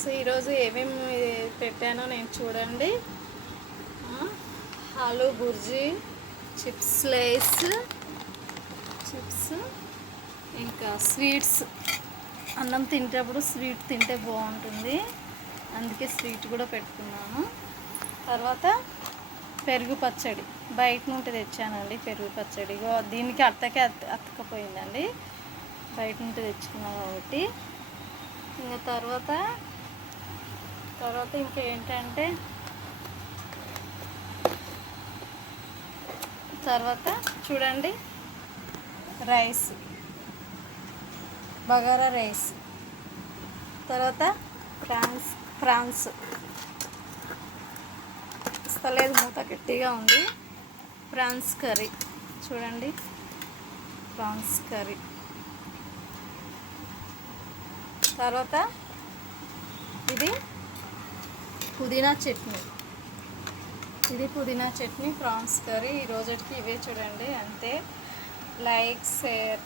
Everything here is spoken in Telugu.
సో ఈరోజు ఏమేమి పెట్టానో నేను చూడండి. Aloo bhurji, chips Lay's, chips, ఇంకా స్వీట్స్. అన్నం తింటప్పుడు స్వీట్ తింటే బాగుంటుంది, అందుకే స్వీట్ కూడా పెట్టుకున్నాను. తర్వాత పెరుగు పచ్చడి బయట నుండి తెచ్చానండి. పెరుగు పచ్చడి దీనికి అత్తకపోయిందండి, బయట నుండి తెచ్చుకున్నాను కాబట్టి. ఇంకా తర్వాత ఇంకేంటంటే తర్వాత చూడండి, రైస్, బగారా రైస్. తర్వాత ఫ్రాన్స్ ఇస్తలేదు, మూత గట్టిగా ఉంది. ప్రాన్స్ కర్రీ చూడండి, ప్రాన్స్ కర్రీ. తర్వాత ఇది పుదీనా చట్నీ, ప్రాన్స్ కర్రీ. ఈ రోజుకి ఇవే చూడండి. అంతే. Like, share.